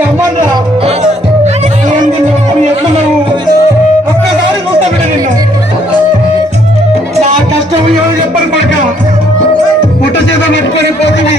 అమ్మంటారా ఎట్లా నువ్వు ఒక్కసారి చూస్తా బిడ్డ నిన్ను నా కష్టం ఎవరు చెప్పను పడక పుట్ట చేత పట్టుకొని పోతుంది